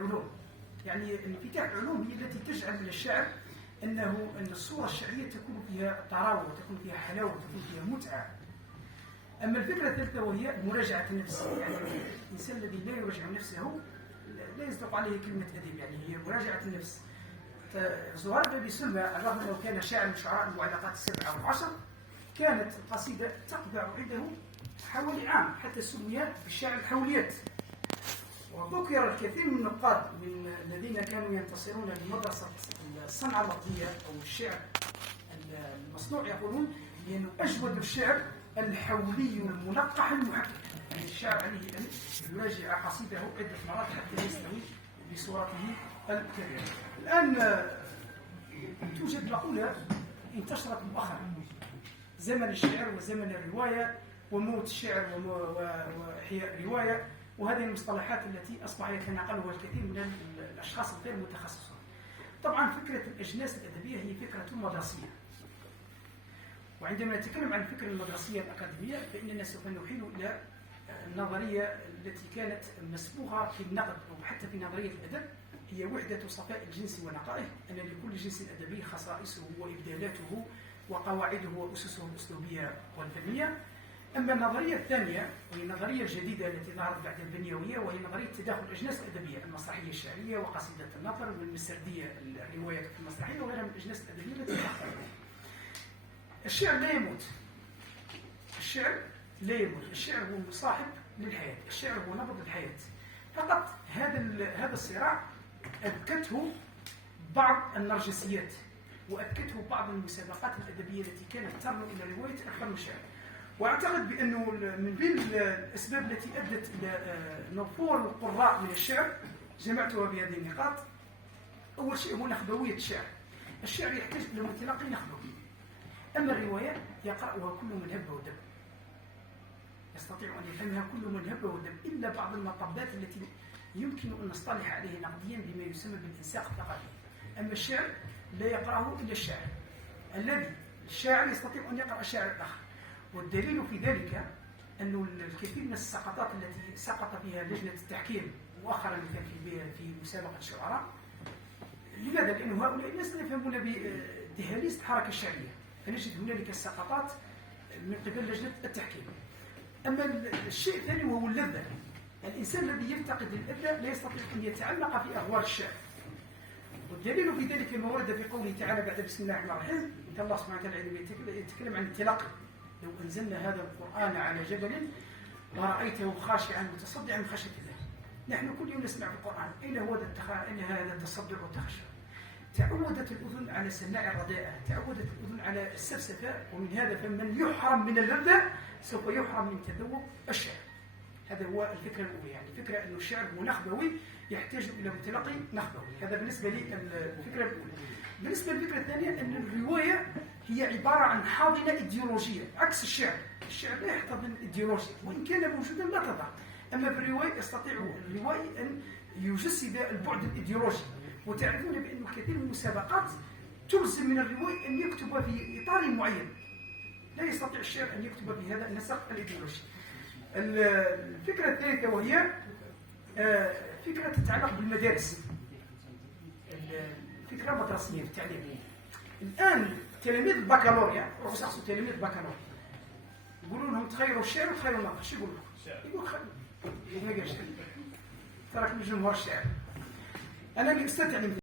العلوم. يعني انفتاح العلوم هي التي تجعل من الشعر أن الصورة الشعرية تكون فيها طراوة، تكون فيها حلاوة، تكون فيها متعة. أما الفكرة الثالثة وهي مراجعة النفس. يعني الإنسان الذي لا يراجع نفسه لا يصدق عليه كلمة أديب، يعني هي مراجعة النفس. زهير بن سلمى رغم أنه كان شاعر من شعراء المعلقات السبعة والعشر، كانت القصيدة تقبع عنده حوالي عام حتى سميت بالشعر الحوليات. وذكر الكثير من النقاد من الذين كانوا ينتصرون لمدرسة الصنعة اللفظية أو الشعر المصنوع، يقولون بأنه أجود الشعر الحولي المنقح المحقق. يعني الشاعر عليه أن يراجع قصيده عدة مرات حتى يستوي بصورته الكاملة. الآن توجد مقولة انتشرت مؤخرا: زمن الشعر وزمن الرواية، وموت الشعر وإحياء الرواية. وهذه المصطلحات التي أصبح يتناقلها الكثير من الأشخاص غير المتخصصين. طبعا فكرة الأجناس الأدبية هي فكرة مدرسية، وعندما نتكلم عن الفكرة المدرسية الأكاديمية فإننا سوف نحيل إلى النظرية التي كانت مسبوغة في النقد أو حتى في نظرية الأدب، هي وحدة صفاء الجنس ونقائه، أن لكل جنس أدبي خصائصه وإبدالاته وقواعده وأسسه الأسلوبية والفنية. أما النظرية الثانية وهي النظرية الجديدة التي ظهرت بعد البنيوية، وهي نظرية تداخل الأجناس الأدبية: المسرحية الشعرية وقصيدة النثر والسردية الرواية المسرحية وغيرها من الأجناس الأدبية التي تختلف. الشعر لا يموت، الشعر لا يموت، الشعر هو مصاحب للحياة، الشعر هو نبض الحياة. فقط هذا الصراع أبكته بعض النرجسيات، وأبكته بعض المسابقات الأدبية التي كانت ترمي إلى الرواية أكثر من الشعر. واعتقد بانه من بين الاسباب التي ادت الى نفور القراء من الشعر جمعتها بهذه النقاط. اول شيء هو نخبويه الشعر. الشعر يحتاج الى متلقي نخبوي، اما الروايه يقراها كل من هب ودب، يستطيع ان يفهمها كل من هب ودب، الا بعض المطبات التي يمكن ان نصطلح عليه نقديا بما يسمى بالانساق الثقافي. اما الشعر لا يقراه الا الشاعر. الشاعر يستطيع ان يقرا الشاعر الاخر. والدليل في ذلك أنه الكثير من السقطات التي سقط فيها لجنة التحكيم مؤخرا في مسابقة الشعراء، لماذا؟ لأن هؤلاء الناس لا يفهمون بدهاليز الحركة الشعرية، فنجد هنالك سقطات من قبل لجنة التحكيم. أما الشيء الثاني وهو اللذة. الإنسان الذي يفتقد اللذة لا يستطيع أن يتعمق في أغوار الشعر. والدليل في ذلك ما ورد في قوله تعالى بعد بسم الله الرحمن الرحيم: إن الله سبحانه وتعالى يتكلم عن التلقي: لو أنزلنا هذا القرآن على جبل لرأيته خاشعا متصدعا من خشية الله. نحن كل يوم نسمع القرآن، أين هذا التصدع والتخشع؟ تعودت الأذن على سماع الرداءة، تعودت الأذن على السفسفة، ومن هذا فمن يحرم من اللذة سوف يحرم من تذوق الشعر. هذا هو الفكرة الأولى. يعني الفكرة أن الشعر هو نخبوي يحتاج إلى متلقي نخبوي. هذا بالنسبة لي الفكرة الأولى. بالنسبة للفكرة الثانية أن الرواية هي عبارة عن حاضنة إيديولوجية عكس الشعر. الشعر لا يحتضن إيديولوجيا، وإن كان موجودا لا تضع. أما في الرواية يستطيع الروائي أن يجسد البعد الإيديولوجي. وتعرفون بأن الكثير من المسابقات تلزم من الروائي أن يكتب في إطار معين، لا يستطيع الشعر أن يكتب في هذا النسق الإيديولوجي. الفكرة الثالثة وهي فكرة تتعلق بالمدارس، فكرة مدرسية في التعليم. الآن تلاميذ البكالوريا، روحوا سقسوا تلاميذ البكالوريا يقولوا لهم تخيروا الشعر وتخيروا النثر، شو يقول لكم؟ يقول خير، ما قالش تراك من جمهور الشعر. أنا أستاذ تعليم